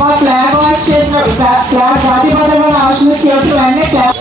మా flag wash చేసిన flag జాతి పథకం ఆవిష్కరణ చేసిన వెంటనే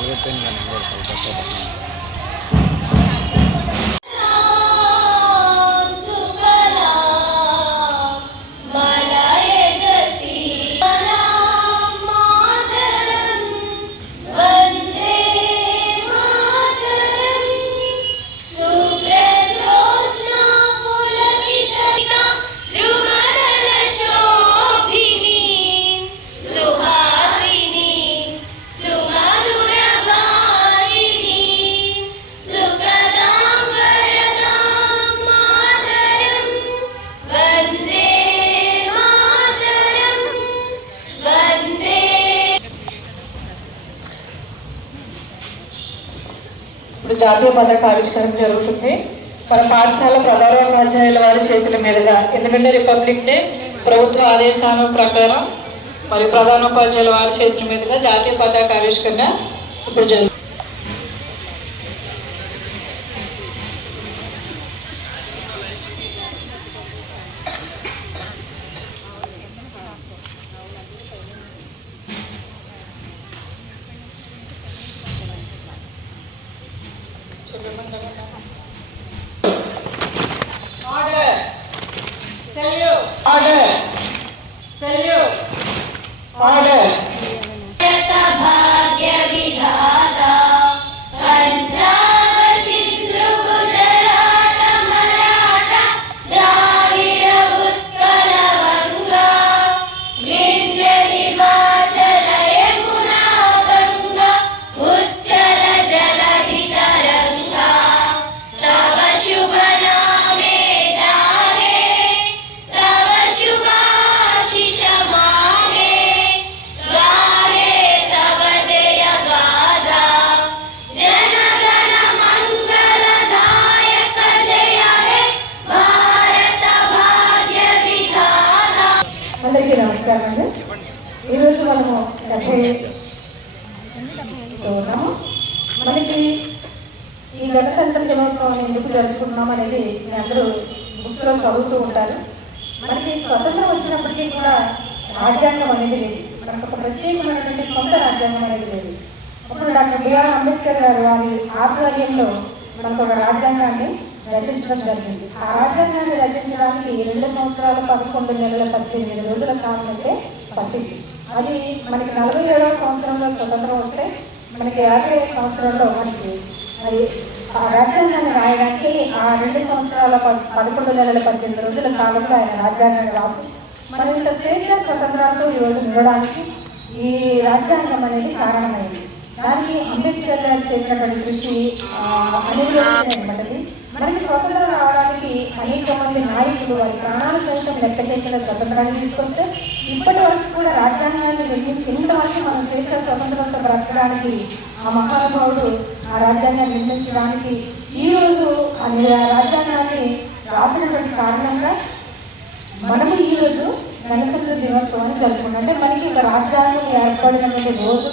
ఇప్పుడు జాతీయ పతాక ఆవిష్కరణ జరుగుతుంది. మన పాఠశాల ప్రధానోపాధ్యాయుల వారి చేతుల మీదుగా ఎందుకంటే రిపబ్లిక్ డే ప్రభుత్వ ఆదేశాల ప్రకారం మరియు ప్రధానోపాధ్యాయుల వారి చేతుల మీదుగా జాతీయ పతాక ఆవిష్కరణ ఇప్పుడు జరుగుతుంది Order. Salute. Order. Salute. Order. అందరికీ నమస్కారం అండి. ఈరోజు మనము డెబ్బై ఉన్నాము మనకి ఈ గణతంత్ర దినోత్సవం ఎందుకు జరుపుకుంటున్నాం అనేది అందరూ బుక్స్లో చదువుతూ ఉంటారు. మనకి స్వతంత్రం వచ్చినప్పటికీ కూడా రాజ్యాంగం అనేది లేదు. మనకు ఒక ప్రత్యేకమైనటువంటి సొంత రాజ్యాంగం అనేది లేదు. అప్పుడు డాక్టర్ బిఆర్ అంబేద్కర్ గారు వారి ఆధ్వర్యంలో మనకు ఒక రాజ్యాంగాన్ని రచించడం జరిగింది. ఆ రాజ్యాంగాన్ని రచించడానికి రెండు సంవత్సరాలు పదకొండు నెలల పద్దెనిమిది రోజుల కాలం పట్టింది. అది మనకి నలభై ఏడవ సంవత్సరంలో స్వతంత్రం వస్తే మనకి యాభై ఐదు సంవత్సరంలో మనకి అది ఆ రాజ్యాంగాన్ని రాయడానికి ఆ రెండు సంవత్సరాల పదకొండు నెలల పద్దెనిమిది రోజుల కాలంలో ఆయన రాజ్యాంగాన్ని రాసి మనం ఇంత శ్రేష్ట స్వతంత్రాలతో ఈరోజు ఉండడానికి ఈ రాజ్యాంగం అనేది కారణమైంది. దానికి అంబేద్కర్ గారు చేసినటువంటి కృషి అనుగ్రహించినటువంటిది మనకి స్వతంత్రం రావడానికి అనేక మంది నాయకులు వారి ప్రాణాలు సైతం లెక్క చేయకుండా స్వతంత్రాన్ని తీసుకొస్తే ఇప్పటి వరకు కూడా రాజ్యాంగాన్ని నిర్మించి ఇంతవరకు మనం చేసిన స్వతంత్రంతో బ్రతకడానికి ఆ మహానుభావుడు ఆ రాజ్యాంగాన్ని నిర్మించడానికి ఈ రోజు ఆ రాజధాని రాజ్యాంగాన్ని రాసినటువంటి కారణంగా మనము ఈ రోజు గణతంత్ర దినోత్సవాన్ని జరుపుకున్నాం. అంటే మనకి ఒక రాజ్యాంగం ఏర్పడినటువంటి రోజు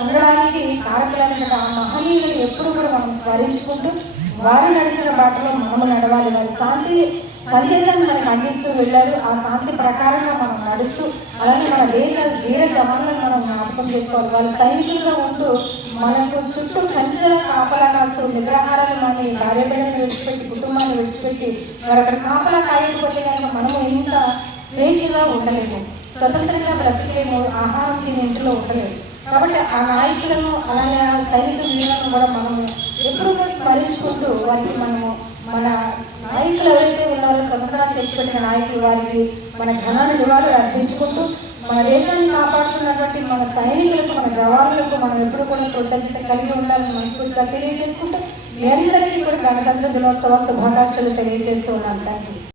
ఉండడానికి కారణమైన ఆ మహనీయులను ఎప్పుడు కూడా మనం స్మరించుకుంటూ వారు నడిచిన బాటలో మనము నడవాలి. వారి శాంతి సందేశాన్ని మనకు అందిస్తూ వెళ్ళారు. ఆ శాంతి ప్రకారంగా మనం నడుస్తూ అలానే మన దేశ వీర జవాన్లను మనం జ్ఞాపకం చేసుకోవాలి. వాళ్ళ సైనికులుగా ఉంటూ మనకు చుట్టూ కంచెల కాపలా కాస్తూ నిద్రాహారాలు మన భార్యబిడ్డలను విడిచిపెట్టి కుటుంబాన్ని విడిచిపెట్టి మరి అక్కడ కాపలా కాయకపోతే కనుక మనము ఇంత స్వేచ్ఛగా ఉండలేము. స్వతంత్రంగా బ్రతికేము ఆహారం తినే ఇంట్లో ఉండలేము. కాబట్టి ఆ నాయకులను అలానే ఆ సైనిక వీరులను కూడా మనము ఎప్పుడు కూడా స్మరించుకుంటూ వారికి మనము మన నాయకులు ఎవరైతే ఉన్నారో స్వతంత్రాన్ని తెచ్చిపెట్టిన నాయకులు వారికి మన ఘనాన్ని నివాళులు అర్పించుకుంటూ మన దేశాన్ని కాపాడుతున్నటువంటి మన సైనికులకు మన జవాన్లకు మనం ఎప్పుడు కూడా కృతజ్ఞత కలిగి ఉండాలని మనస్ఫూర్తిగా తెలియజేసుకుంటూ మీ అందరికీ కూడా గణతంత్ర దినోత్సవ శుభాకాంక్షలు తెలియజేస్తూ ఉన్నాను. Thank you